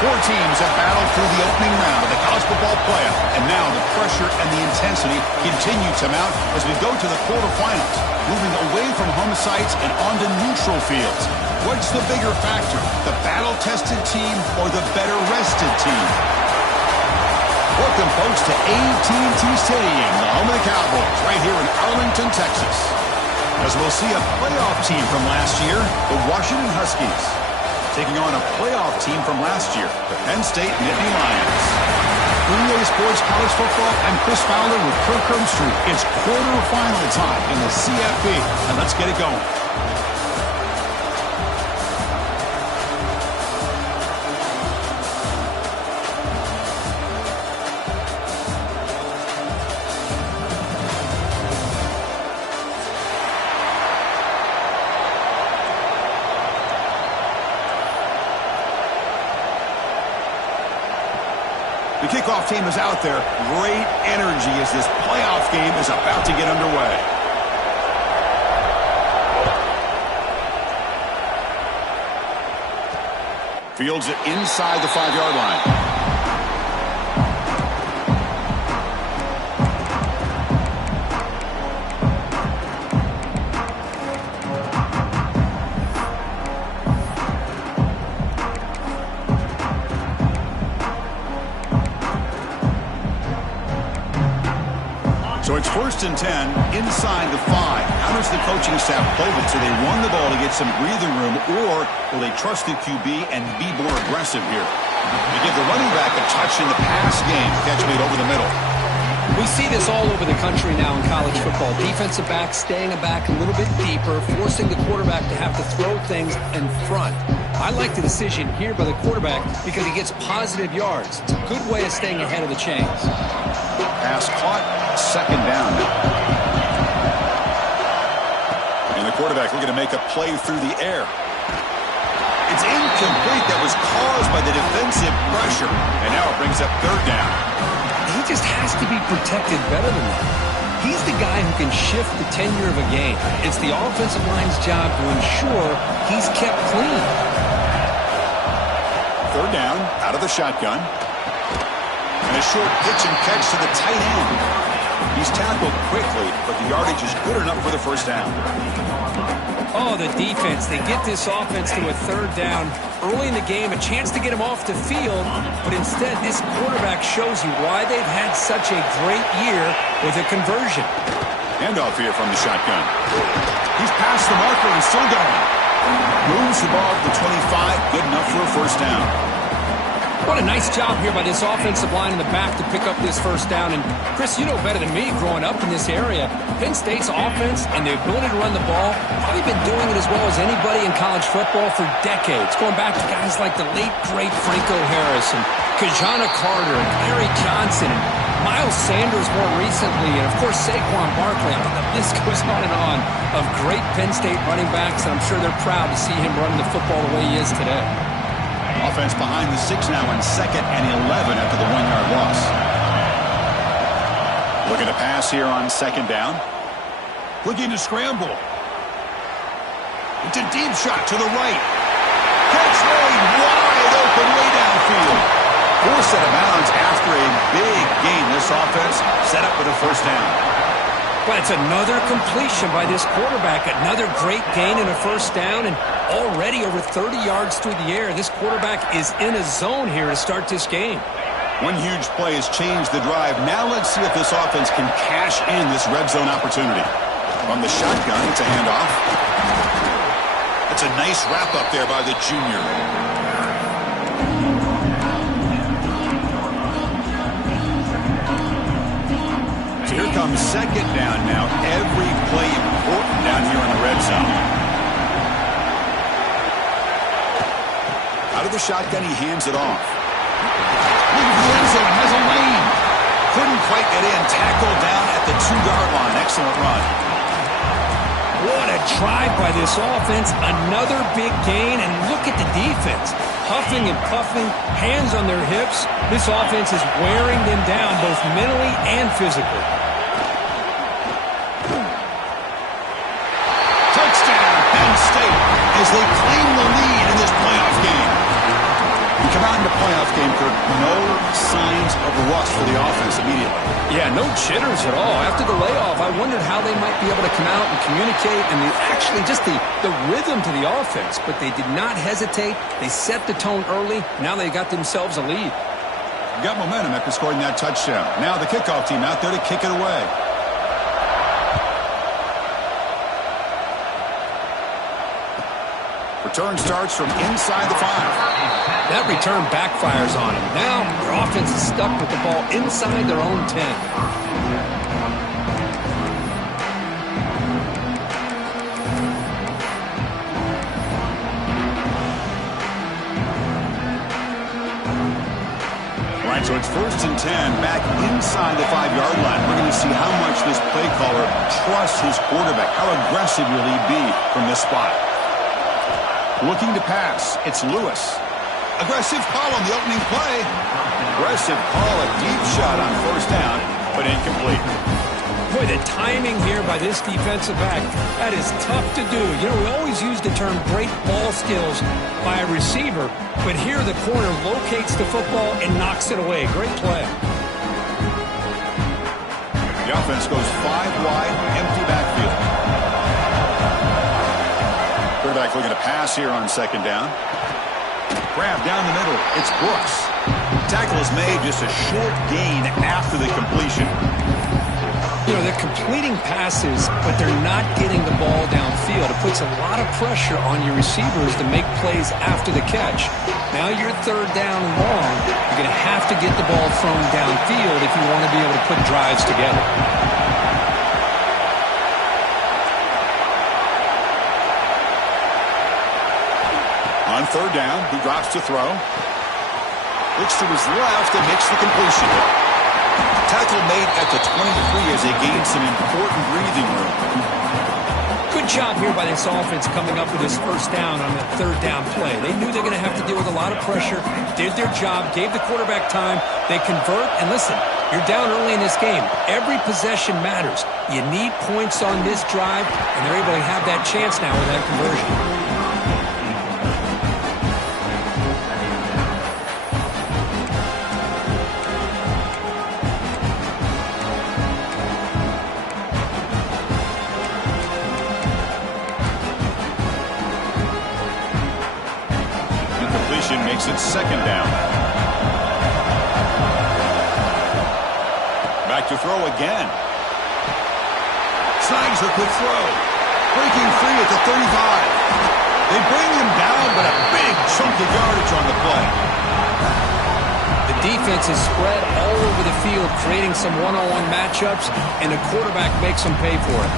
Four teams have battled through the opening round of the college football playoff, and now the pressure and the intensity continue to mount as we go to the quarterfinals, moving away from home sites and onto neutral fields. What's the bigger factor, the battle-tested team or the better-rested team? Welcome, folks, to AT&T Stadium, the home of the Cowboys, right here in Arlington, Texas. As we'll see a playoff team from last year, the Washington Huskies, taking on a playoff team from last year, the Penn State Nittany Lions. EA Sports College Football, I'm Chris Fowler with Kirk Herbstreit. It's quarterfinal time in the CFP, and let's get it going. The kickoff team is out there. Great energy as this playoff game is about to get underway. Fields it inside the 5-yard line. So it's 1st and 10 inside the 5. How does the coaching staff play this? Do they run the ball to get some breathing room, or will they trust the QB and be more aggressive here? They give the running back a touch in the pass game. Catch made over the middle. We see this all over the country now in college football. Defensive backs staying back a little bit deeper, forcing the quarterback to have to throw things in front. I like the decision here by the quarterback because he gets positive yards. It's a good way of staying ahead of the chains. Pass caught, 2nd down. And the quarterback looking to make a play through the air. It's incomplete. That was caused by the defensive pressure. And now it brings up 3rd down. He just has to be protected better than that. He's the guy who can shift the tenure of a game. It's the offensive line's job to ensure he's kept clean. 3rd down, out of the shotgun. And a short pitch and catch to the tight end. He's tackled quickly, but the yardage is good enough for the 1st down. Oh, the defense. They get this offense to a 3rd down early in the game, a chance to get him off the field, but instead this quarterback shows you why they've had such a great year with a conversion. Handoff here from the shotgun. He's past the marker and still going. Moves the ball to the 25, good enough for a 1st down. What a nice job here by this offensive line in the back to pick up this 1st down. And, Chris, you know better than me growing up in this area, Penn State's offense and the ability to run the ball, probably been doing it as well as anybody in college football for decades, going back to guys like the late, great Franco Harris and Kajana Carter and Larry Johnson and Miles Sanders more recently, and, of course, Saquon Barkley. I mean, the list goes on and on of great Penn State running backs, and I'm sure they're proud to see him running the football the way he is today. Offense behind the 6 now in 2nd and 11 after the 1-yard loss. Looking to pass here on 2nd down. Looking to scramble. It's a deep shot to the right. Catch made wide open way downfield. Forced out of bounds after a big gain. This offense set up with a 1st down. But it's another completion by this quarterback. Another great gain in a 1st down, and already over 30 yards through the air. This quarterback is in a zone here to start this game. One huge play has changed the drive. Now let's see if this offense can cash in this red zone opportunity. From the shotgun, it's a handoff. That's a nice wrap-up there by the junior. So here comes 2nd down now. Every play important down here in the red zone. Out of the shotgun, he hands it off. Look, has a lane. Couldn't quite get in. Tackled down at the 2-yard line. Excellent run. What a drive by this offense. Another big gain, and look at the defense. Huffing and puffing, hands on their hips. This offense is wearing them down both mentally and physically. Touchdown, Penn State, as they claim the lead in this playoff game. We come not in the playoff game, Kirk, no signs of rust for the offense immediately. Yeah, no jitters at all. After the layoff, I wondered how they might be able to come out and communicate and actually just the rhythm to the offense. But they did not hesitate. They set the tone early. Now they got themselves a lead. Got momentum after scoring that touchdown. Now the kickoff team out there to kick it away. Return starts from inside the 5. That return backfires on them. Now their offense is stuck with the ball inside their own 10. All right, so it's 1st and 10 back inside the 5-yard line. We're going to see how much this play caller trusts his quarterback. How aggressive will he be from this spot? Looking to pass, it's Lewis. Aggressive call on the opening play. Aggressive call, a deep shot on 1st down, but incomplete. Boy, the timing here by this defensive back, that is tough to do. You know, we always use the term great ball skills by a receiver, but here the corner locates the football and knocks it away. Great play. The offense goes 5 wide, empty backfield. Quarterback looking to pass here on 2nd down. Grab down the middle. It's Brooks. Tackle is made, just a short gain after the completion. You know, they're completing passes, but they're not getting the ball downfield. It puts a lot of pressure on your receivers to make plays after the catch. Now you're 3rd down and long. You're going to have to get the ball thrown downfield if you want to be able to put drives together. On 3rd down, he drops to throw. Looks to his left and makes the completion. Tackle made at the 23 as they gain some important breathing room. Good job here by this offense coming up with this 1st down on the 3rd down play. They knew they're going to have to deal with a lot of pressure, did their job, gave the quarterback time. They convert, and listen, you're down early in this game. Every possession matters. You need points on this drive, and they're able to have that chance now with that conversion. Makes it 2nd down. Back to throw again. Snags the quick throw. Breaking free at the 35. They bring him down, but a big chunk of yardage on the play. The defense is spread all over the field, creating some one-on-one matchups, and the quarterback makes them pay for it.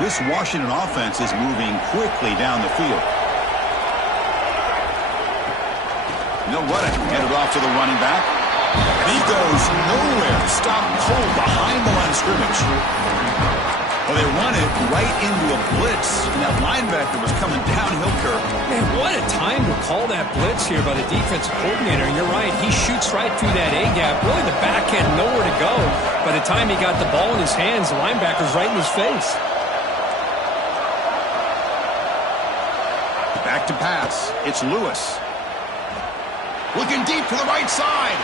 This Washington offense is moving quickly down the field. No running. Handed off to the running back. And he goes nowhere. Stopped cold behind the line of scrimmage. Well, they run it right into a blitz. And that linebacker was coming downhill, Kirk. Man, what a time to call that blitz here by the defensive coordinator. And you're right, he shoots right through that A-gap. Really, the back had nowhere to go. By the time he got the ball in his hands, the linebacker's right in his face. Back to pass. It's Lewis. Looking deep to the right side.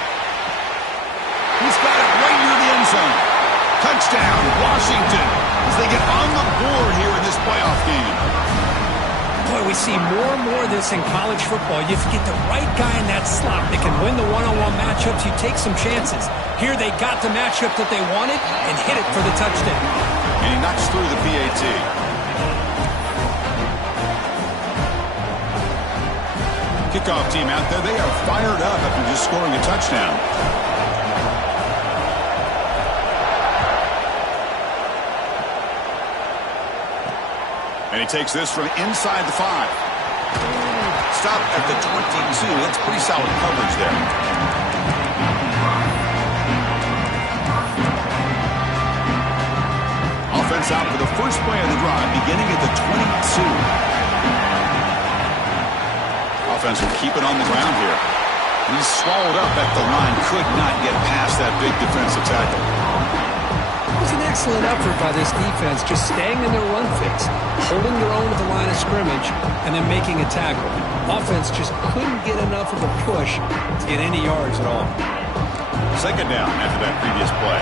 He's got it right near the end zone. Touchdown, Washington, as they get on the board here in this playoff game. Boy, we see more and more of this in college football. If you get the right guy in that slot that can win the one-on-one matchups, you take some chances. Here they got the matchup that they wanted and hit it for the touchdown. And he knocks through the PAT. Kickoff team out there, they are fired up after just scoring a touchdown. And he takes this from inside the 5. Stop at the 22. That's pretty solid coverage there. Offense out for the first play of the drive, beginning at the 22. Offense will keep it on the ground here. He's swallowed up at the line. Could not get past that big defensive tackle. It was an excellent effort by this defense, just staying in their run fix, holding their own at the line of of scrimmage and then making a tackle. Offense just couldn't get enough of a push to get any yards at all. Second down after that previous play.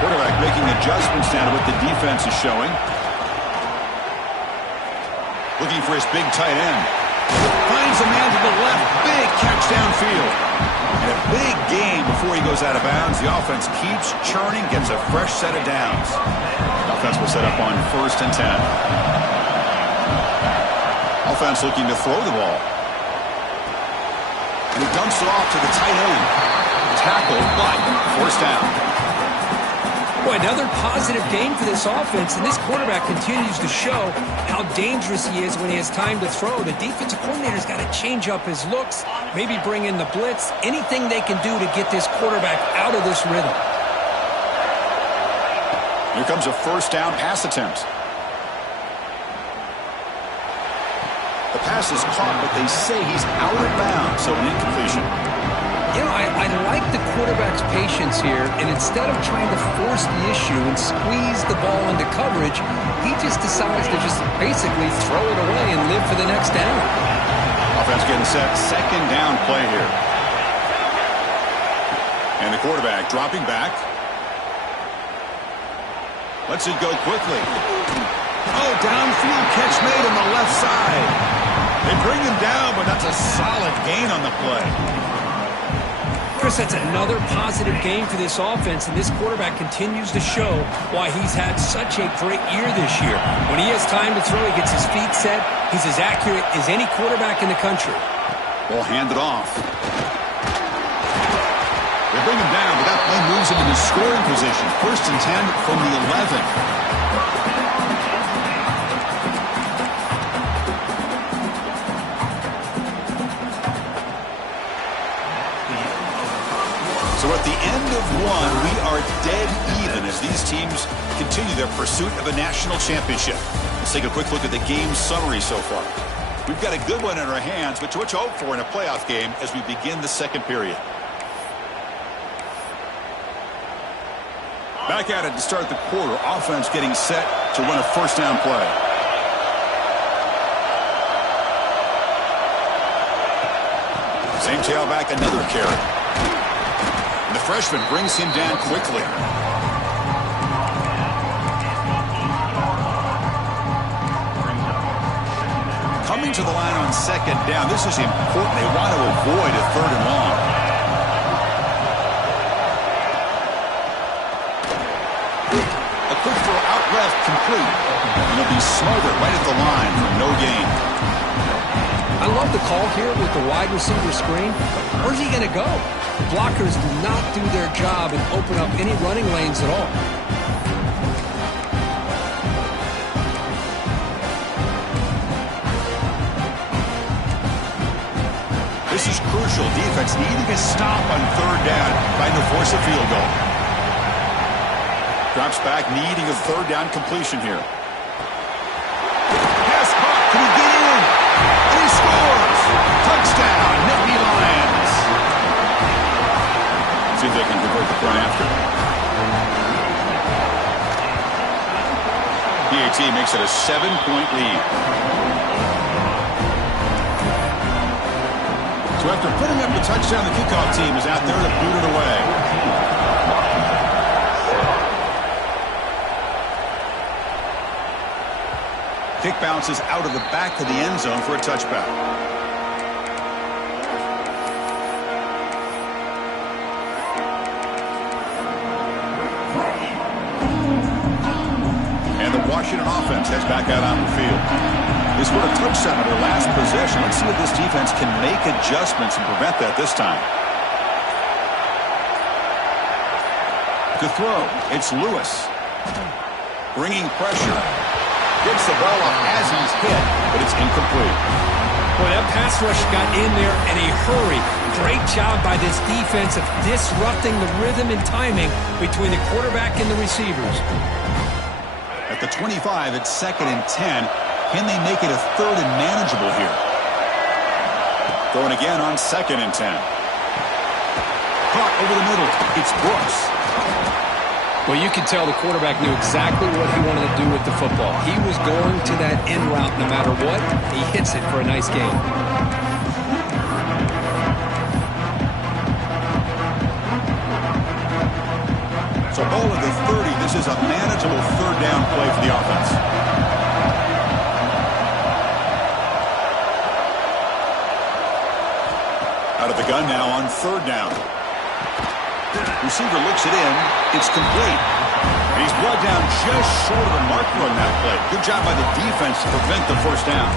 Quarterback making adjustments down to what the defense is showing. Looking for his big tight end. Finds a man to the left. Big catch downfield. And a big gain before he goes out of bounds. The offense keeps churning, gets a fresh set of downs. The offense will set up on 1st and 10. Offense looking to throw the ball. And he dumps it off to the tight end. Tackled, but forced down. Boy, another positive game for this offense, and this quarterback continues to show how dangerous he is when he has time to throw. The defensive coordinator's got to change up his looks, maybe bring in the blitz, anything they can do to get this quarterback out of this rhythm. Here comes a first down pass attempt. The pass is caught, but they say he's out of bounds, so an incompletion. You know, I like the quarterback's patience here, and instead of trying to force the issue and squeeze the ball into coverage, he just decides to just basically throw it away and live for the next down. Offense getting set, second down play here. And the quarterback dropping back. Lets it go quickly. Oh, downfield catch made on the left side. They bring him down, but that's a solid gain on the play. Chris, that's another positive game for this offense, and this quarterback continues to show why he's had such a great year this year. When he has time to throw, he gets his feet set. He's as accurate as any quarterback in the country. Ball handed off. They bring him down, but that play moves him into scoring position. 1st and 10 from the 11. So at the end of one, we are dead even as these teams continue their pursuit of a national championship. Let's take a quick look at the game summary so far. We've got a good one in our hands, but what to hope for in a playoff game as we begin the second period. Back at it to start the quarter. Offense getting set to run a first down play. Same tailback, another carry. The freshman brings him down quickly. Coming to the line on second down. This is important. They want to avoid a 3rd and long. A quick throw out left, complete. And he'll be smothered right at the line for no gain. I love the call here with the wide receiver screen. Where's he going to go? Blockers do not do their job and open up any running lanes at all. This is crucial. Defense needing a stop on 3rd down, trying to force a field goal. Drops back, needing a 3rd down completion here. Pass caught. Can he get in? And he scores! Touchdown, Nittany Lions. See if they can convert the point after. PAT makes it a 7-point lead. So after putting up the touchdown, the kickoff team is out there to boot it away. Kick bounces out of the back of the end zone for a touchback. And the Washington offense heads back out on the field. They scored a touchdown on their last possession. Let's see if this defense can make adjustments and prevent that this time. To throw, it's Lewis. Bringing pressure. Gets the ball up as he's hit, but it's incomplete. Boy, that pass rush got in there in a hurry. Great job by this defense of disrupting the rhythm and timing between the quarterback and the receivers. At the 25, it's 2nd and 10. Can they make it a 3rd and manageable here? Going again on 2nd and 10. Caught over the middle. It's Brooks. Well, you could tell the quarterback knew exactly what he wanted to do with the football. He was going to that in route no matter what. He hits it for a nice gain. So ball at the 30. This is a manageable third down play for the offense. Out of the gun now on third down. Receiver looks it in. It's complete. He's brought down just short of the marker on that play. Good job by the defense to prevent the first down.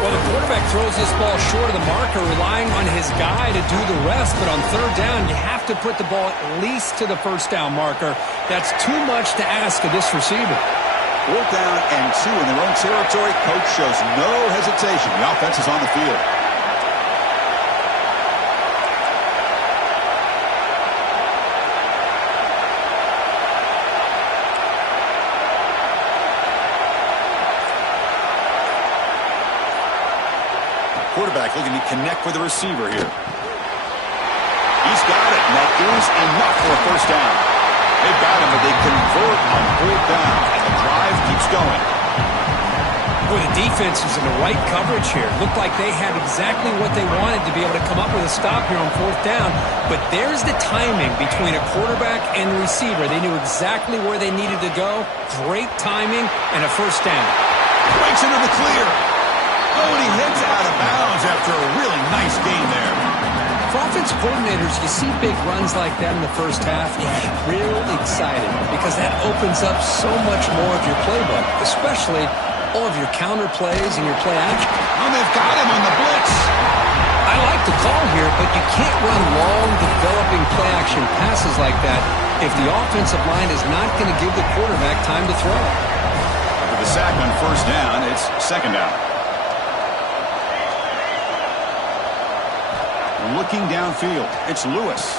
Well, the quarterback throws this ball short of the marker, relying on his guy to do the rest. But on third down, you have to put the ball at least to the first down marker. That's too much to ask of this receiver. Fourth down and 2 in their own territory. Coach shows no hesitation. The offense is on the field. Quarterback looking to connect with the receiver here. He's got it, and that is enough for a first down. They got him, but they convert on fourth down, and the drive keeps going. Boy, the defense is in the right coverage here. Looked like they had exactly what they wanted to be able to come up with a stop here on fourth down. But there's the timing between a quarterback and the receiver. They knew exactly where they needed to go. Great timing and a first down. Breaks into the clear. Oh, and he heads out of bounds after a really nice game there. For offensive coordinators, you see big runs like that in the first half, you get real excited because that opens up so much more of your playbook, especially all of your counter plays and your play action. Oh, they've got him on the blitz. I like the call here, but you can't run long, developing play action passes like that if the offensive line is not going to give the quarterback time to throw. After the sack on first down, it's second down. Looking downfield, it's Lewis.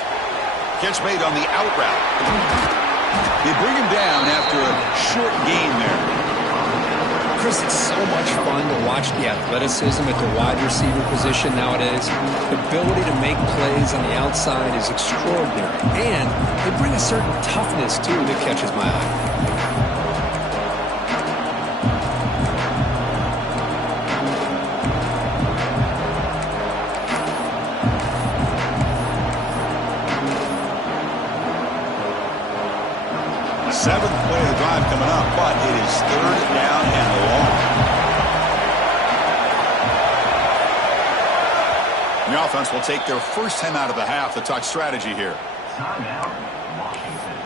Catch made on the out route. They bring him down after a short gain there. Chris, it's so much fun to watch the athleticism at the wide receiver position nowadays. The ability to make plays on the outside is extraordinary. And they bring a certain toughness, too, that catches my eye. 7th play of the drive coming up, but it is third down and long. The offense will take their first time out of the half to talk strategy here. Timeout, Washington.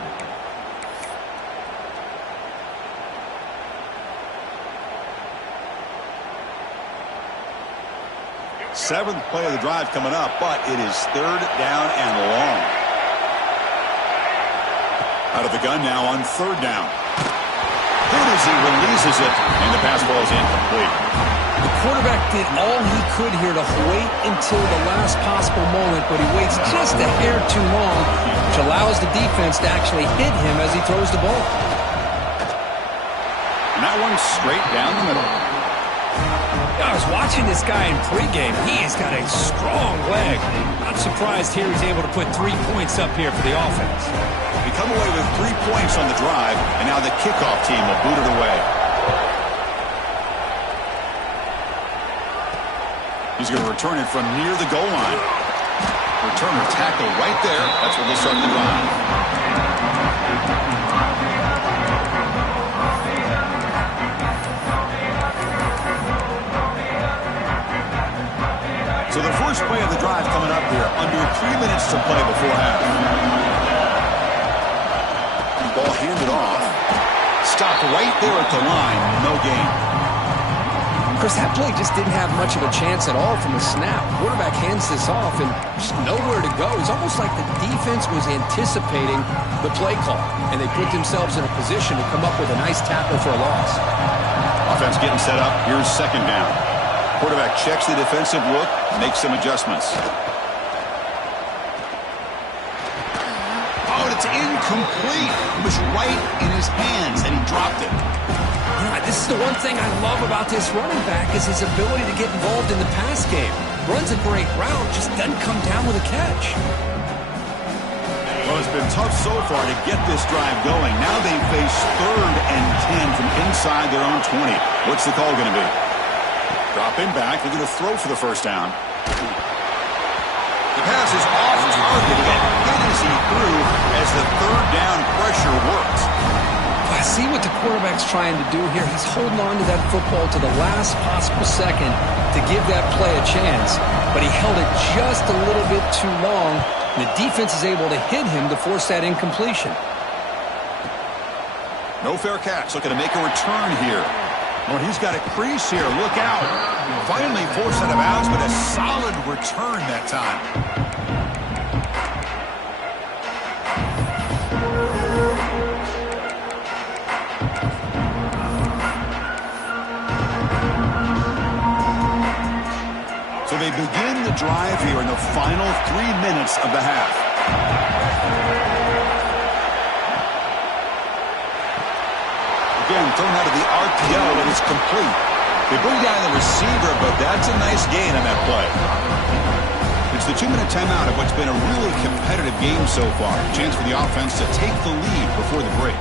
7th play of the drive coming up, but it is third down and long. Out of the gun now on third down. Good as he releases it, and the pass ball is incomplete. The quarterback did all he could here to wait until the last possible moment, but he waits just a hair too long, which allows the defense to actually hit him as he throws the ball. And that one's straight down the middle. I was watching this guy in pregame. He's got a strong leg. Not surprised here he's able to put 3 points up here for the offense. We come away with 3 points on the drive, and now the kickoff team will boot it away. He's going to return it from near the goal line. Returner tackle right there. That's where they'll start the drive. So the first play of the drive coming up here. Under 3 minutes to play before half. Ball handed off. Stopped right there at the line. No gain. Chris, that play just didn't have much of a chance at all from the snap. Quarterback hands this off and just nowhere to go. It's almost like the defense was anticipating the play call, and they put themselves in a position to come up with a nice tackle for a loss. Offense getting set up. Here's second down. Quarterback checks the defensive look, makes some adjustments. Oh, and it's incomplete. It was right in his hands, and he dropped it. This is the one thing I love about this running back is his ability to get involved in the pass game. Runs a great route, just doesn't come down with a catch. Well, Well, it's been tough so far to get this drive going. Now they face 3rd and 10 from inside their own 20. What's the call going to be? Drop in back. They're going to throw for the first down. The pass is off target and hit as he threw as the 3rd down pressure worked. I see what the quarterback's trying to do here. He's holding on to that football to the last possible second to give that play a chance. But he held it just a little bit too long. And the defense is able to hit him to force that incompletion. No fair catch. Looking to make a return here. Oh, he's got a crease here. Look out. Finally forced out of bounds, but a solid return that time. So they begin the drive here in the final 3 minutes of the half. Again, thrown out of the RPO, and it's complete. They bring down the receiver, but that's a nice gain on that play. It's the 2-minute timeout of what's been a really competitive game so far. Chance for the offense to take the lead before the break.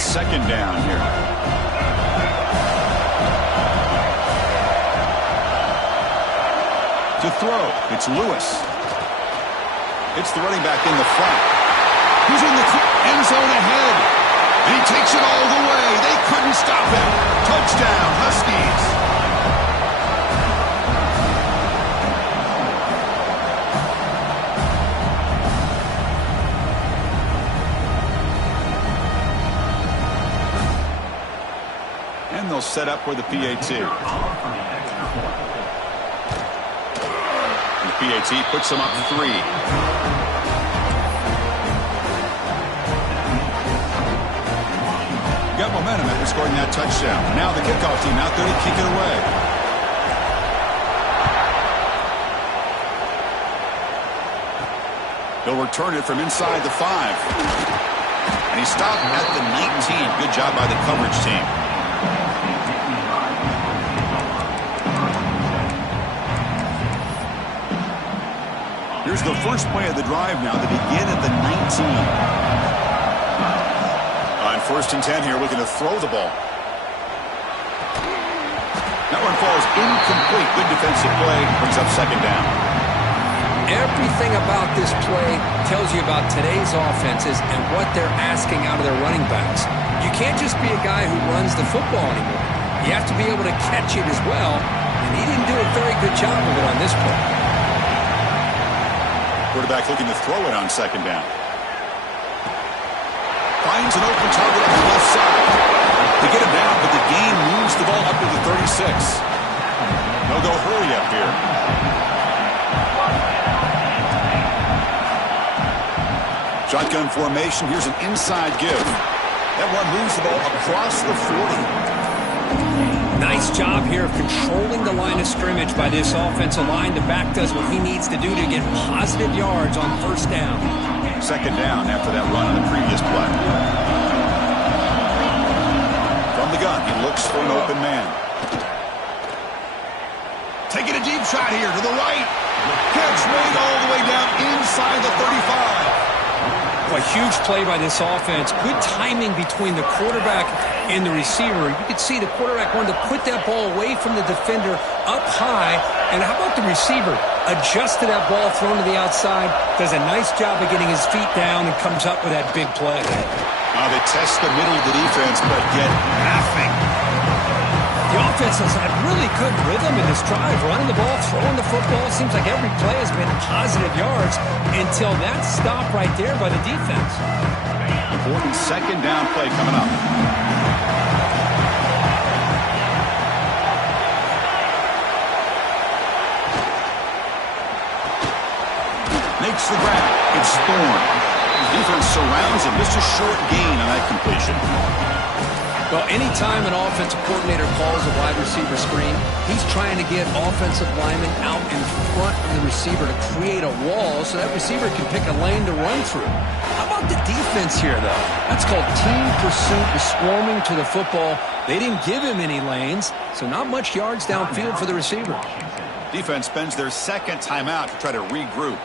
Second down here. To throw, it's Lewis. It's the running back in the front. He's in the end zone ahead. And he takes it all the way. They couldn't stop him. Touchdown, Huskies. They'll set up for the PAT. The PAT puts them up 3. Got momentum after scoring that touchdown. Now the kickoff team out there to kick it away. They'll return it from inside the 5. And he stopped at the 19. Good job by the coverage team. Here's the first play of the drive now. They begin at the 19. On 1st and 10 here, looking to throw the ball. That one falls incomplete. Good defensive play. Brings up 2nd down. Everything about this play tells you about today's offenses and what they're asking out of their running backs. You can't just be a guy who runs the football anymore. You have to be able to catch it as well, and he didn't do a very good job of it on this play. Quarterback looking to throw it on 2nd down. Finds an open target on the left side. They get him down, but the gain moves the ball up to the 36. They'll go hurry up here. Shotgun formation. Here's an inside give. That one moves the ball across the 40. Nice job here of controlling the line of scrimmage by this offensive line. The back does what he needs to do to get positive yards on 1st down. 2nd down after that run on the previous play. From the gun, he looks for an open man. Taking a deep shot here to the right. Catch made all the way down inside the 35. A huge play by this offense. Good timing between the quarterback and the receiver. You could see the quarterback wanted to put that ball away from the defender up high. And how about the receiver? Adjusted that ball, thrown to the outside. Does a nice job of getting his feet down and comes up with that big play. They test the middle of the defense, but get nothing. The offense has had really good rhythm in this drive. Running the ball, throwing the football. Seems like every play has been positive yards until that stop right there by the defense. Important 2nd down play coming up. Makes the grab. It's Thorne. Defense surrounds him. Just a short gain on that completion. Well, anytime an offensive coordinator calls a wide receiver screen, he's trying to get offensive linemen out in front of the receiver to create a wall so that receiver can pick a lane to run through. How about the defense here, though? That's called team pursuit and swarming to the football. They didn't give him any lanes, so not much yards downfield for the receiver. Defense spends their second timeout to try to regroup.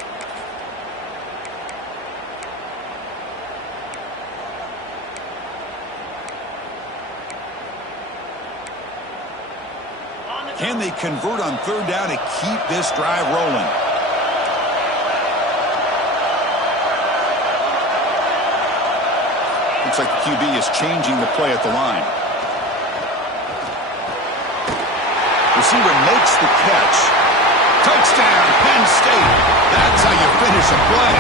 Can they convert on third down to keep this drive rolling? Looks like the QB is changing the play at the line. Receiver makes the catch. Touchdown, Penn State. That's how you finish a play.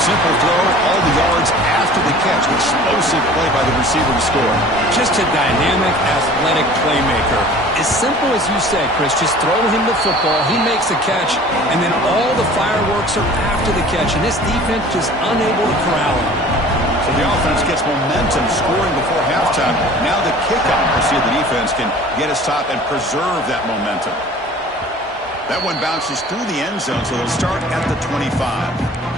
Simple throw, all the yards after the catch. Explosive play by the receiver to score. Just a dynamic, athletic playmaker. As simple as you said, Chris, just throw him the football, he makes the catch, and then all the fireworks are after the catch, and this defense just unable to corral him. So the offense gets momentum scoring before halftime. Now the kickoff. We'll see if the defense can get a stop and preserve that momentum. That one bounces through the end zone, so they'll start at the 25.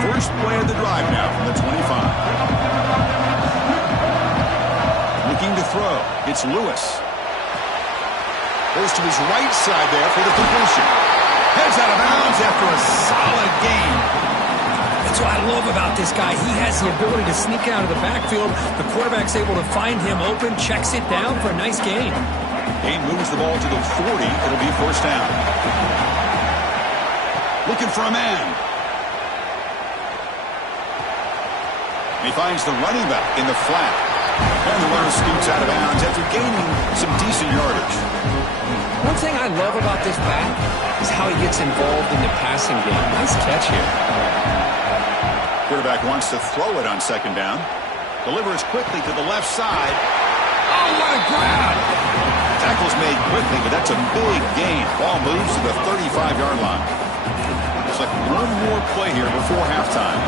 First play of the drive now from the 25. Looking to throw. It's Lewis. Goes to his right side there for the completion. Heads out of bounds after a solid gain. That's what I love about this guy. He has the ability to sneak out of the backfield. The quarterback's able to find him open, checks it down for a nice gain. Gain moves the ball to the 40. It'll be first down. Looking for a man. He finds the running back in the flat. And the runner scoots out of bounds after gaining some decent yardage. One thing I love about this back is how he gets involved in the passing game. Nice catch here. Quarterback wants to throw it on second down. Delivers quickly to the left side. Oh, what a grab! Tackle's made quickly, but that's a big gain. Ball moves to the 35-yard line. Looks like one more play here before halftime.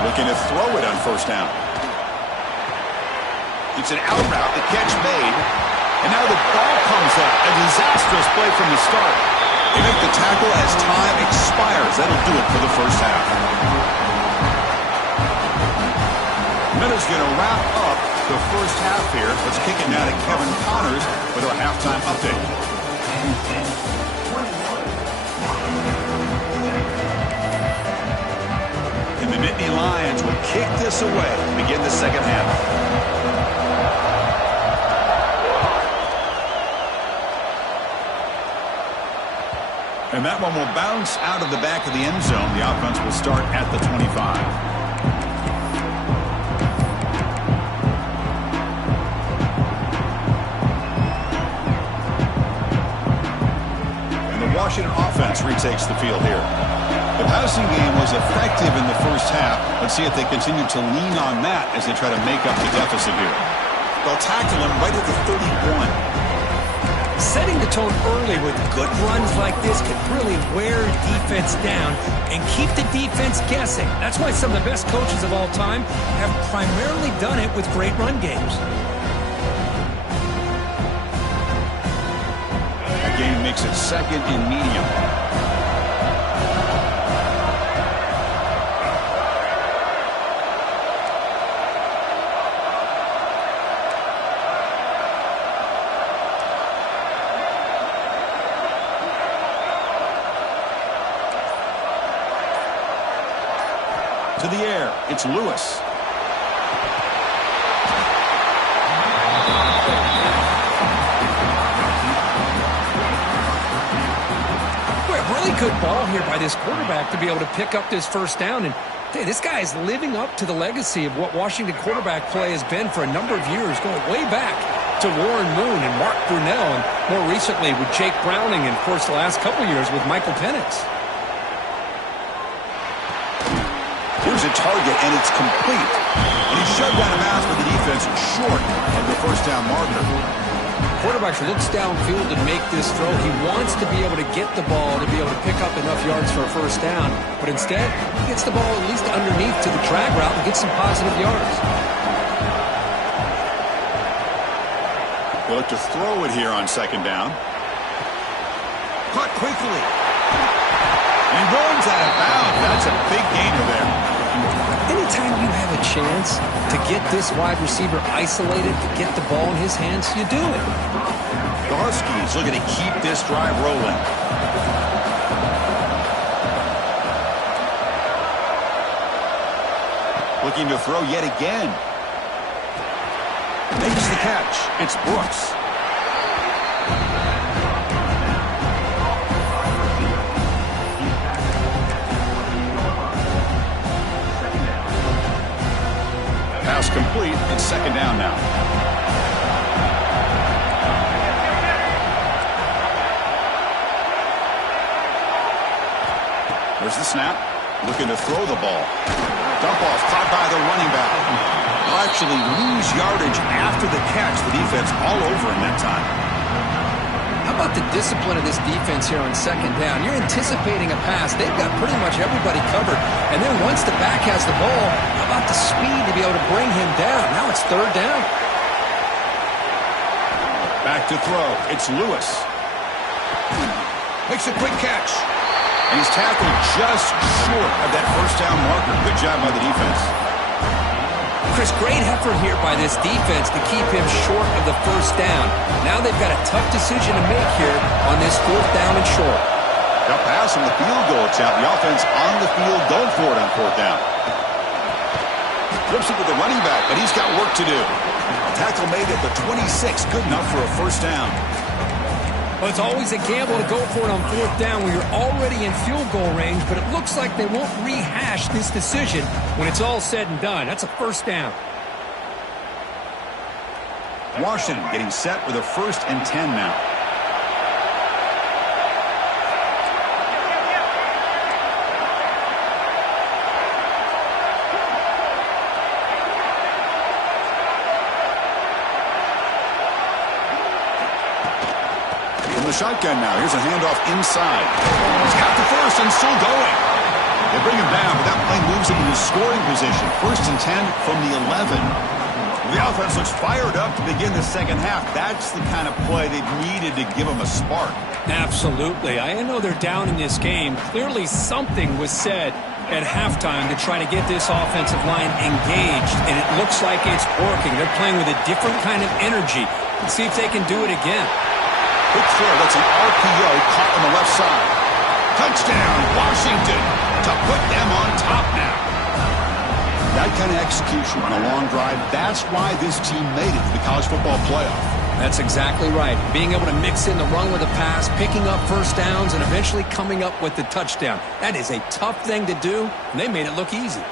Looking to throw it on first down. It's an out route, the catch made. And now the ball comes out. A disastrous play from the start. They make the tackle as time expires. That'll do it for the first half. Miller's going to wrap up the first half here. Let's kick it now to Kevin Connors with our halftime update. The Nittany Lions will kick this away to begin the second half. And that one will bounce out of the back of the end zone. The offense will start at the 25. And the Washington offense retakes the field here. The passing game was effective in the first half. Let's see if they continue to lean on that as they try to make up the deficit here. They'll tackle him right at the 31. Setting the tone early with good runs like this could really wear defense down and keep the defense guessing. That's why some of the best coaches of all time have primarily done it with great run games. That game makes it second and medium. To the air, it's Lewis. Really good ball here by this quarterback to be able to pick up this first down. And hey, this guy is living up to the legacy of what Washington quarterback play has been for a number of years, going way back to Warren Moon and Mark Brunell, and more recently with Jake Browning, and of course the last couple years with Michael Penix. Here's a target, and it's complete. And he's shoved out of bounds with the defense short of the first down marker. quarterback looks downfield to make this throw. He wants to be able to get the ball to be able to pick up enough yards for a first down. But instead, he gets the ball at least underneath to the drag route and gets some positive yards. They'll look to throw it here on second down. Caught quickly. And runs out of bounds. That's a big gainer there. Anytime you have a chance to get this wide receiver isolated, to get the ball in his hands, you do it. The Huskies looking to keep this drive rolling. Looking to throw yet again. Makes the catch. It's Brooks. Pass complete. It's second down now. There's the snap. Looking to throw the ball. Dump off caught by the running back. Will actually lose yardage after the catch. The defense all over him that time. How about the discipline of this defense here on second down? You're anticipating a pass. They've got pretty much everybody covered. And then once the back has the ball, how about the speed to be able to bring him down? Now it's third down. Back to throw. It's Lewis. Makes a quick catch. And he's tackled just short of that first down marker. Good job by the defense. Chris, great effort here by this defense to keep him short of the first down. Now they've got a tough decision to make here on this fourth down and short. Got pass on the field goal attempt. The offense on the field going for it on fourth down. Flips it with the running back, but he's got work to do. Tackle made at the 26. Good enough for a first down. Well, it's always a gamble to go for it on fourth down when you're already in field goal range, but it looks like they won't rehash this decision when it's all said and done. That's a first down. Washington getting set with a 1st and 10 now. The shotgun now. Here's a handoff inside. He's got the first and still going. They bring him down, but that play moves him into scoring position. 1st and 10 from the 11. The offense looks fired up to begin the second half. That's the kind of play they've needed to give them a spark. Absolutely. I know they're down in this game. Clearly something was said at halftime to try to get this offensive line engaged, and it looks like it's working. They're playing with a different kind of energy. Let's see if they can do it again. Quick throw. That's an RPO caught on the left side. Touchdown, Washington, to put them on top now. That kind of execution on a long drive, that's why this team made it to the college football playoff. That's exactly right. Being able to mix in the run with a pass, picking up first downs, and eventually coming up with the touchdown. That is a tough thing to do, and they made it look easy.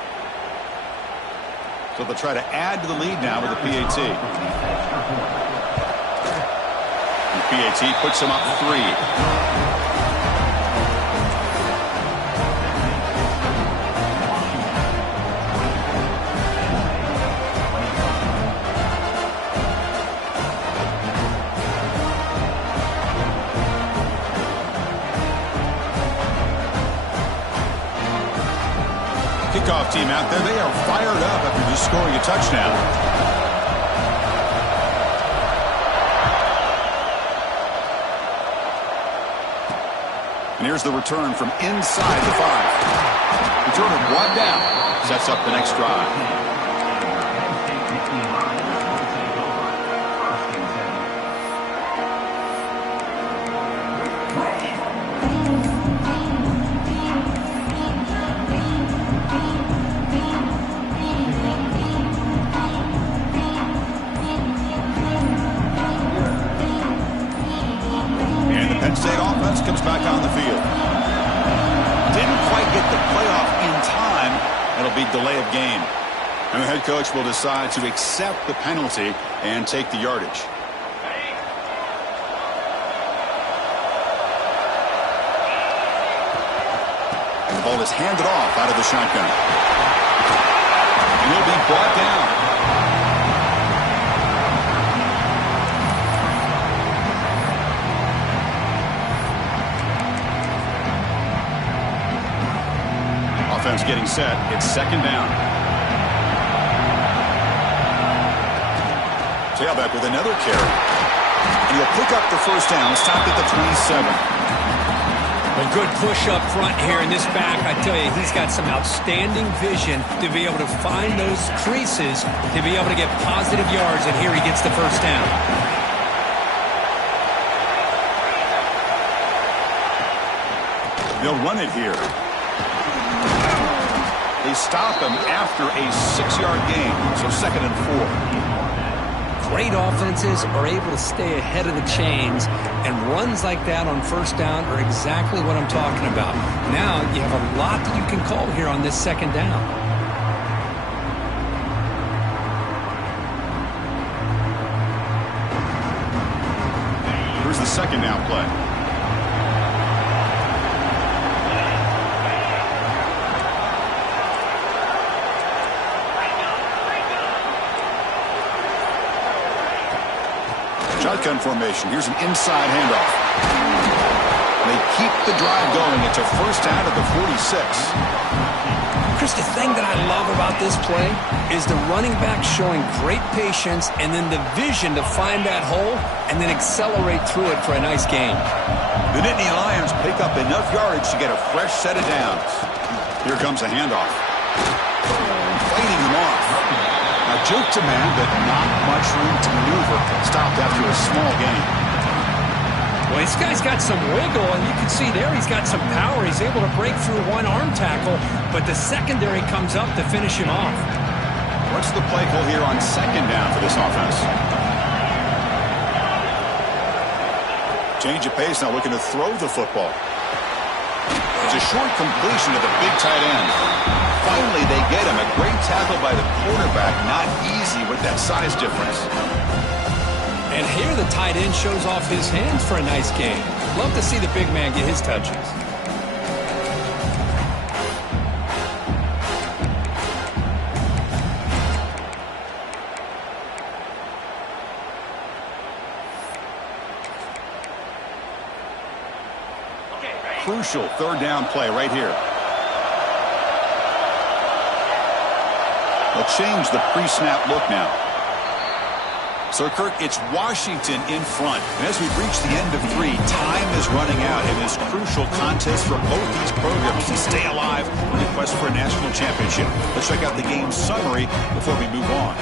So they'll try to add to the lead now with the PAT. PAT puts him up 3. Kickoff team out there. They are fired up after just scoring a touchdown. And here's the return from inside the 5. Returner brought down. Sets up the next drive. Penn State offense comes back on the field. Didn't quite get the playoff in time. It'll be delay of game. And the head coach will decide to accept the penalty and take the yardage. And the ball is handed off out of the shotgun. And he'll be brought down. offense getting set. It's second down. Tailback with another carry. And he'll pick up the first down. Stopped at the 27. A good push up front here in this back. I tell you, he's got some outstanding vision to be able to find those creases, to be able to get positive yards, and here he gets the first down. They'll run it here. They stop him after a 6-yard gain, so second and 4. Great offenses are able to stay ahead of the chains, and runs like that on first down are exactly what I'm talking about. Now you have a lot that you can call here on this second down. Here's the second down play. Shotgun formation. Here's an inside handoff. They keep the drive going. It's a first down at the 46. Chris, the thing that I love about this play is the running back showing great patience and then the vision to find that hole and then accelerate through it for a nice gain. The Nittany Lions pick up enough yardage to get a fresh set of downs. Here comes a handoff. Fighting them off. Now, juke to man, but not much room to maneuver. Stopped after a small gain. Well, this guy's got some wiggle, and you can see there he's got some power. He's able to break through one arm tackle, but the secondary comes up to finish him off. What's the play call here on second down for this offense? Change of pace now, looking to throw the football. It's a short completion to the big tight end. Finally, they get him. A great tackle by the quarterback. Not easy with that size difference. And here the tight end shows off his hands for a nice gain. Love to see the big man get his touches. Crucial third down play right here. They'll change the pre-snap look now. So, Kirk, it's Washington in front. And as we've reached the end of 3, time is running out in this crucial contest for both these programs to stay alive in the quest for a national championship. Let's check out the game summary before we move on.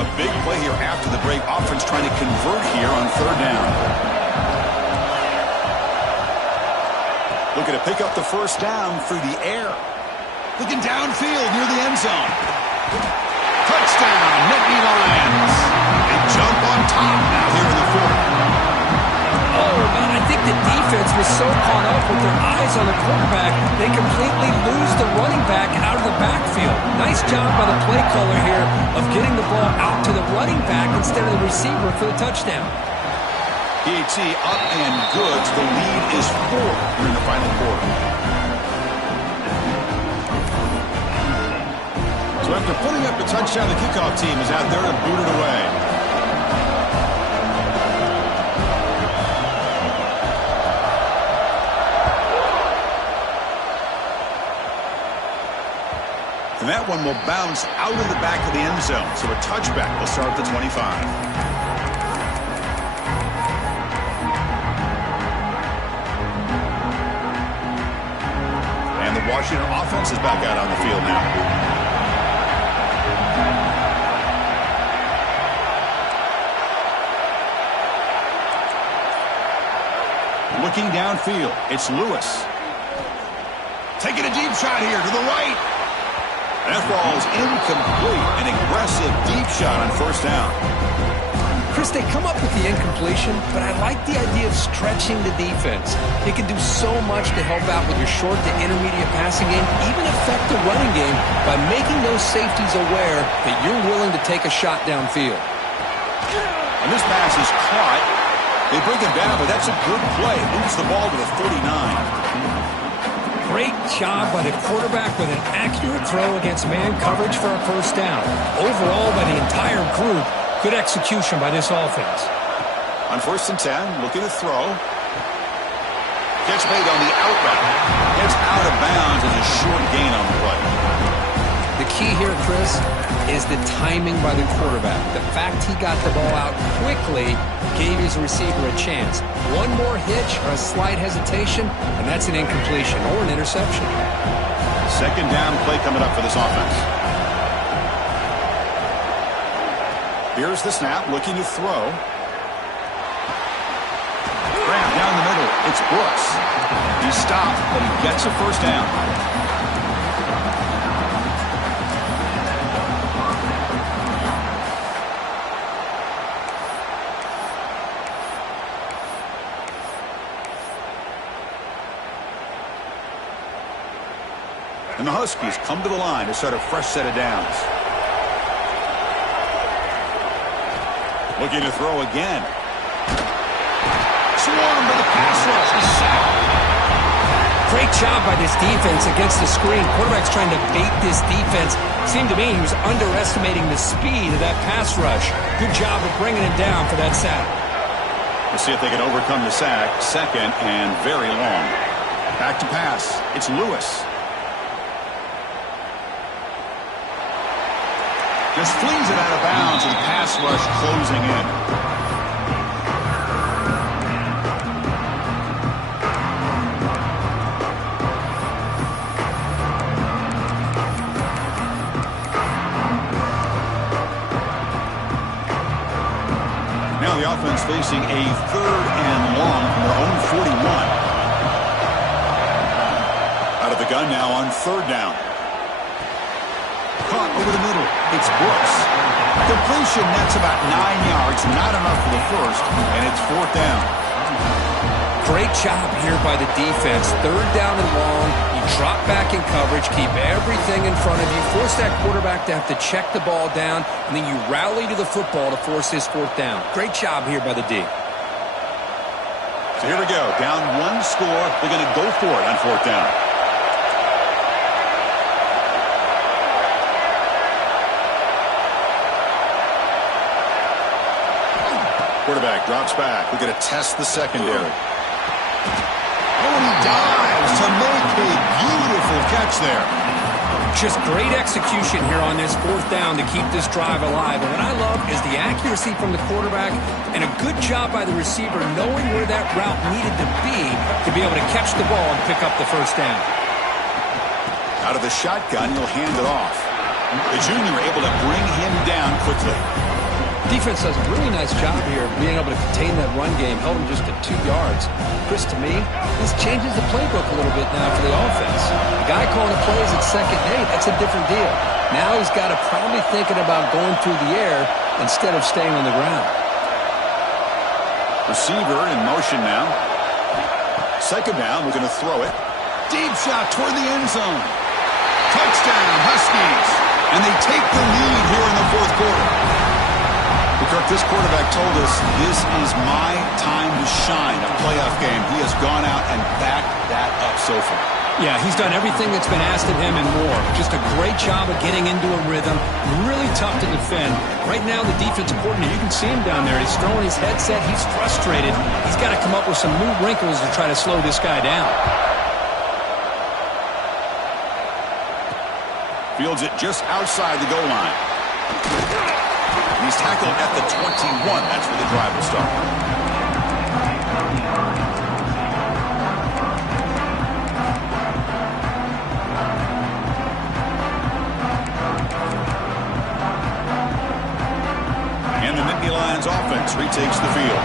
A big play here after the break. Offense trying to convert here on third down. Looking to pick up the first down through the air. Looking downfield near the end zone. Touchdown, Nittany Lions. They jump on top now here in the fourth. Oh, man, I think the defense was so caught up with their eyes on the quarterback, they completely lose the running back out of the backfield. Nice job by the play caller here of getting the ball out to the running back instead of the receiver for the touchdown. PAT up and good. The lead is 4 here in the final quarter. So after putting up the touchdown, the kickoff team is out there to boot it away. And that one will bounce out of the back of the end zone. So a touchback will start at the 25. Washington offense is back out on the field now. Looking downfield, it's Lewis. Taking a deep shot here to the right. That ball is incomplete. An aggressive deep shot on first down. Chris, they come up with the incompletion, but I like the idea of stretching the defense. It can do so much to help out with your short to intermediate passing game, even affect the running game by making those safeties aware that you're willing to take a shot downfield. And this pass is caught. They bring him down, but that's a good play. Moves the ball to the 39. Great job by the quarterback with an accurate throw against man coverage for a first down. Overall, by the entire group, Good execution by this offense. On 1st and 10, looking to throw. Catch made on the out route. Gets out of bounds and a short gain on the play. The key here, Chris, is the timing by the quarterback. The fact he got the ball out quickly gave his receiver a chance. One more hitch or a slight hesitation, and that's an incompletion or an interception. 2nd down play coming up for this offense. Here's the snap, looking to throw. Grab down the middle. It's Brooks. He stopped, but he gets a 1st down. And the Huskies come to the line to start a fresh set of downs. Looking to throw again. Swarmed by the pass rush. He's sacked. Great job by this defense against the screen. Quarterback's trying to bait this defense. Seemed to me he was underestimating the speed of that pass rush. Good job of bringing him down for that sack. We'll see if they can overcome the sack. 2nd and very long. Back to pass. It's Lewis. Just flings it out of bounds and pass rush closing in. Now the offense facing a 3rd and long from their own 41. Out of the gun now on 3rd down. Caught over the middle. It's Brooks. Completion, that's about 9 yards. Not enough for the 1st, and it's 4th down. Great job here by the defense. 3rd down and long. You drop back in coverage, keep everything in front of you, force that quarterback to have to check the ball down, and then you rally to the football to force this 4th down. Great job here by the D. So here we go. Down 1 score. They're going to go for it on 4th down. Quarterback drops back. We're going to test the secondary. And he dives to make a beautiful catch there. Just great execution here on this 4th down to keep this drive alive. And what I love is the accuracy from the quarterback and a good job by the receiver knowing where that route needed to be able to catch the ball and pick up the 1st down. Out of the shotgun, he'll hand it off. The junior able to bring him down quickly. Defense does a really nice job here of being able to contain that run game. Held him just to 2 yards. Chris, to me, this changes the playbook a little bit now for the offense. The guy calling the plays at 2nd and 8, that's a different deal. Now he's got to probably thinking about going through the air instead of staying on the ground. Receiver in motion now. 2nd down, we're going to throw it. Deep shot toward the end zone. Touchdown, Huskies. And they take the lead here in the 4th quarter. Kirk, this quarterback told us this is my time to shine, a playoff game. He has gone out and backed that up so far. Yeah, he's done everything that's been asked of him and more. Just a great job of getting into a rhythm. Really tough to defend. Right now, the defensive coordinator, you can see him down there. He's throwing his headset. He's frustrated. He's got to come up with some new wrinkles to try to slow this guy down. Fields it just outside the goal line. He's tackled at the 21. That's where the drive will start. And the Nittany Lions offense retakes the field.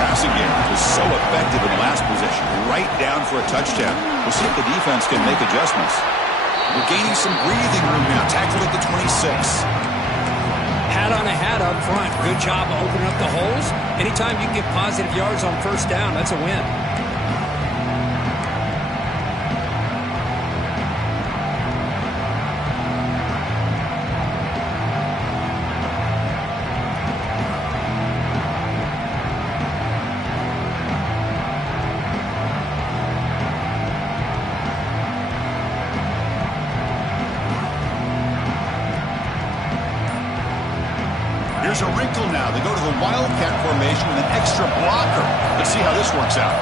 Passing game was so effective in the last possession. Right down for a touchdown. We'll see if the defense can make adjustments. We're gaining some breathing room now. Tackled at the 26. Hat on a hat up front. Good job opening up the holes. Anytime you can get positive yards on 1st down, that's a win. There's a wrinkle now. They go to the wildcat formation with an extra blocker. Let's see how this works out.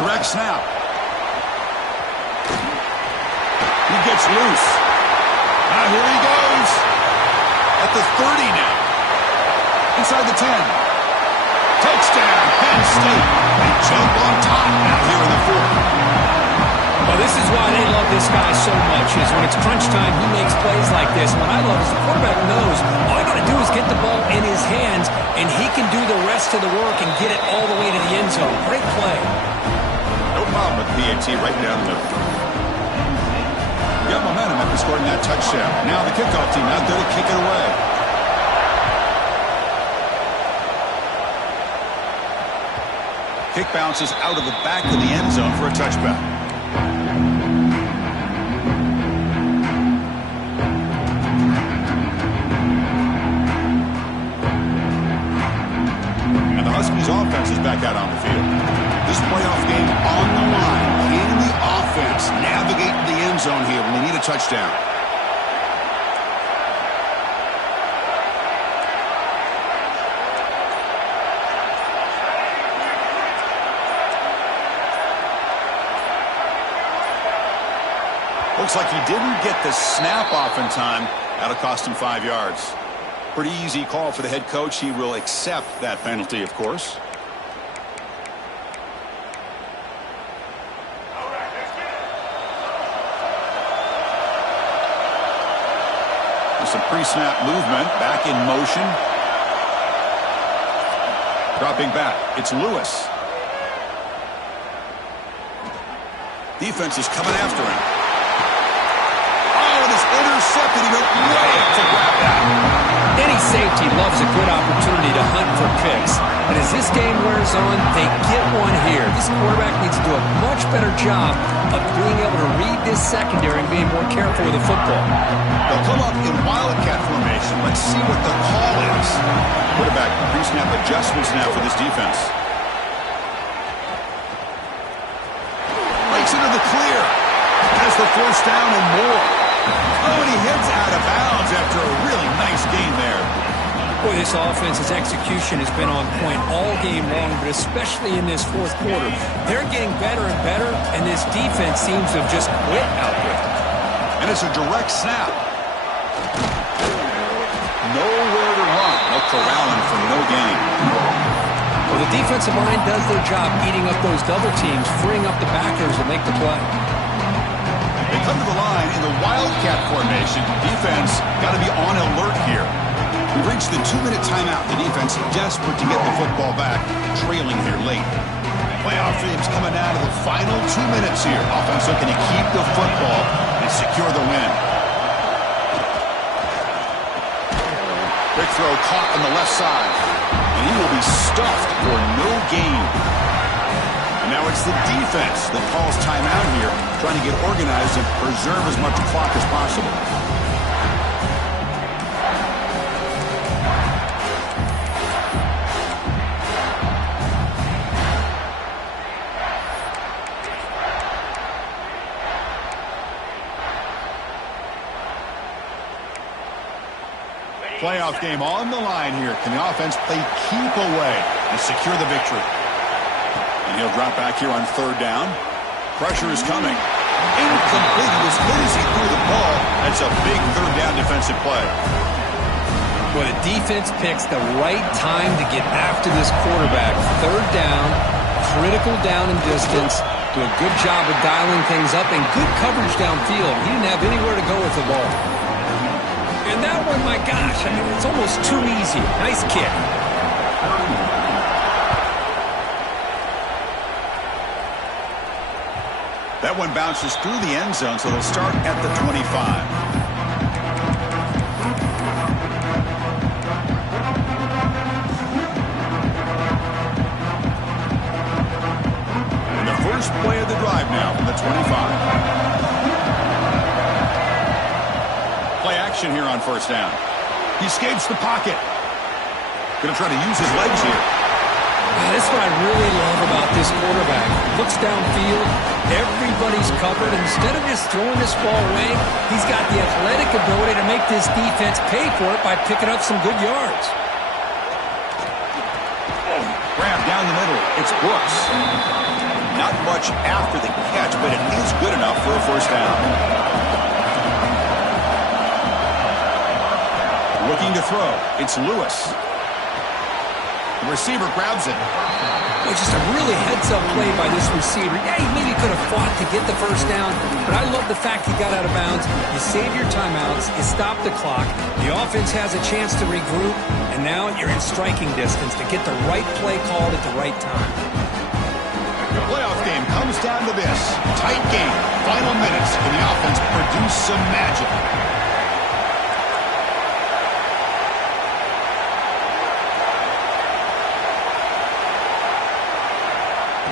Direct snap. He gets loose. Now here he goes. At the 30 now. Inside the 10. Touchdown, Penn State. They jump on top now here in the 4th. Well, this is why they love this guy so much, is when it's crunch time, he makes plays like this. What I love is the quarterback knows all you got to do is get the ball in his hands, and he can do the rest of the work and get it all the way to the end zone. Great play. No problem with PAT right down the middle. Got momentum after scoring that touchdown. Now the kickoff team out there to kick it away. Kick bounces out of the back of the end zone for a touchback. And the Huskies offense is back out on the field. This playoff game on the line. Can the offense navigate the end zone here when they need a touchdown? Looks like he didn't get the snap off in time. That'll cost him 5 yards. Pretty easy call for the head coach. He will accept that penalty, of course. Some pre-snap movement, back in motion. Dropping back, it's Lewis. Defense is coming after him. Oh, and it's intercepted. He went way up to grab that. Any safety loves a good opportunity to hunt for picks. And as this game wears on, they get one here. This quarterback needs to do a much better job of being able to read this secondary and being more careful with the football. They'll come up in wildcat formation. Let's see what the call is. Quarterback pre-snap adjustments now for this defense. Breaks into the clear. Has the first down and more. Oh, and he heads out of bounds after a really nice gain there. Boy, this offense's execution has been on point all game long, but especially in this 4th quarter. They're getting better and better, and this defense seems to have just quit out there. And it's a direct snap. Nowhere to run. They'll corral him for no gain. Well, the defensive line does their job eating up those double teams, freeing up the backers to make the play. They come to the line in the wildcat formation. Defense got to be on alert here. We've reached the 2-minute timeout. The defense desperate to get the football back, trailing here late. Playoff teams coming down to the final 2 minutes here. Offense looking to keep the football and secure the win. Quick throw caught on the left side. And he will be stuffed for no gain. And now it's the defense that calls timeout here, trying to get organized and preserve as much clock as possible. Playoff game on the line here. Can the offense play keep away and secure the victory? And he'll drop back here on 3rd down. Pressure is coming. Incomplete. He was hit as he threw the ball. That's a big 3rd down defensive play. Well, the defense picks the right time to get after this quarterback. 3rd down, critical down and distance. Do a good job of dialing things up and good coverage downfield. He didn't have anywhere to go with the ball. And that one, my gosh, I mean, it's almost too easy. Nice kick. That one bounces through the end zone, so they'll start at the 25. And the first play of the drive now from the 25. Play action here on 1st down. He escapes the pocket. Going to try to use his legs here. This is what I really love about this quarterback. Looks downfield, everybody's covered. Instead of just throwing this ball away, he's got the athletic ability to make this defense pay for it by picking up some good yards. Grab down the middle. It's Brooks. Not much after the catch, but it is good enough for a first down. Looking to throw. It's Lewis. The receiver grabs it. Well, just a really heads-up play by this receiver. Yeah, he maybe could have fought to get the first down, but I love the fact he got out of bounds. You save your timeouts, you stop the clock, the offense has a chance to regroup, and now you're in striking distance to get the right play called at the right time. The playoff game comes down to this. Tight game. Final minutes, and the offense produce some magic.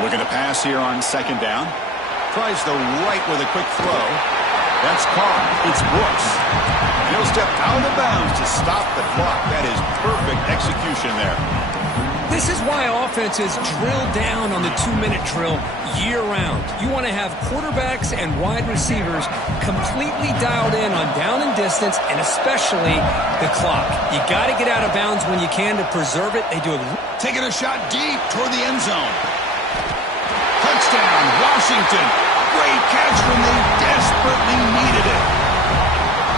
Looking to pass here on second down. Tries the right with a quick throw. That's caught. It's Brooks. He'll step out of bounds to stop the clock. That is perfect execution there. This is why offenses drill down on the 2-minute drill year-round. You want to have quarterbacks and wide receivers completely dialed in on down and distance, and especially the clock. You got to get out of bounds when you can to preserve it. They do it. Taking a shot deep toward the end zone. Touchdown, Washington. Great catch when they desperately needed it.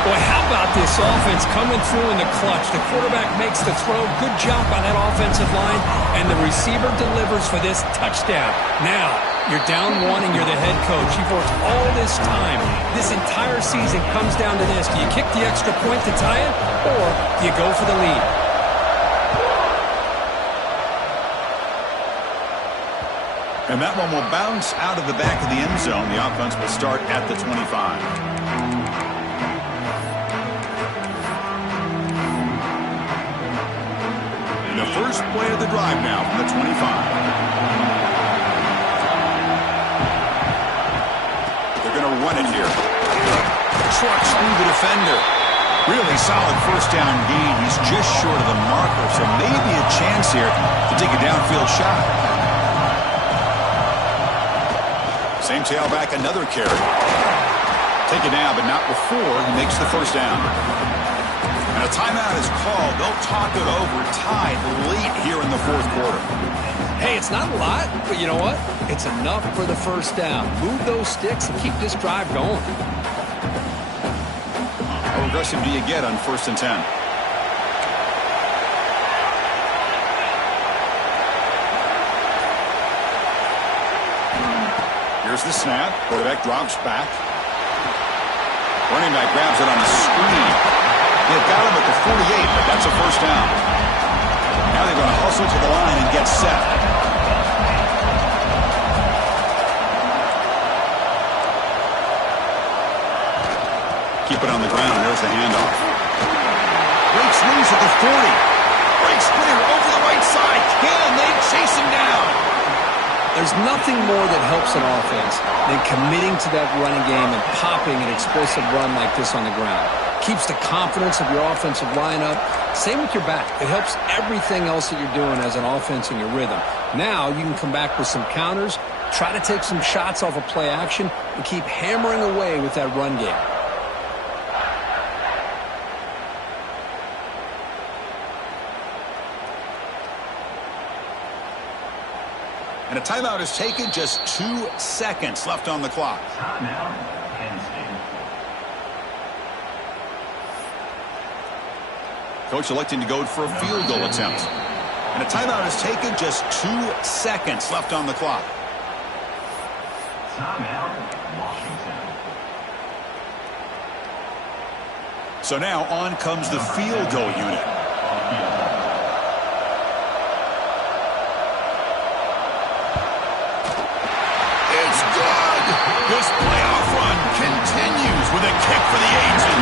Boy, how about this offense coming through in the clutch? The quarterback makes the throw. Good job by that offensive line. And the receiver delivers for this touchdown. Now, you're down one and you're the head coach. You've worked all this time. This entire season comes down to this. Do you kick the extra point to tie it, or do you go for the lead? And that one will bounce out of the back of the end zone. The offense will start at the 25. And the first play of the drive now from the 25. They're going to run it here. Trucks through the defender. Really solid first down gain. He's just short of the marker, so maybe a chance here to take a downfield shot. Same tailback, another carry. Take it down, but not before he makes the first down. And a timeout is called. They'll talk it over, tied late here in the fourth quarter. Hey, it's not a lot, but you know what? It's enough for the first down. Move those sticks and keep this drive going. How aggressive do you get on 1st and 10? Here's the snap. Quarterback drops back. Running back grabs it on the screen. They've got him at the 48, but that's a first down. Now they're going to hustle to the line and get set. Keep it on the ground. There's the handoff. Breaks loose at the 40. Breaks clear over the right side. Can they chase him down? There's nothing more that helps an offense than committing to that running game and popping an explosive run like this on the ground. Keeps the confidence of your offensive lineup. Same with your back. It helps everything else that you're doing as an offense in your rhythm. Now you can come back with some counters, try to take some shots off of play action, and keep hammering away with that run game. And a timeout is taken. Just 2 seconds left on the clock. Timeout, Penn State. Coach electing to go for a field goal attempt. And a timeout is taken. Just 2 seconds left on the clock. Timeout, Washington. So now on comes the field goal unit. It's good. This playoff run continues with a kick for the ages.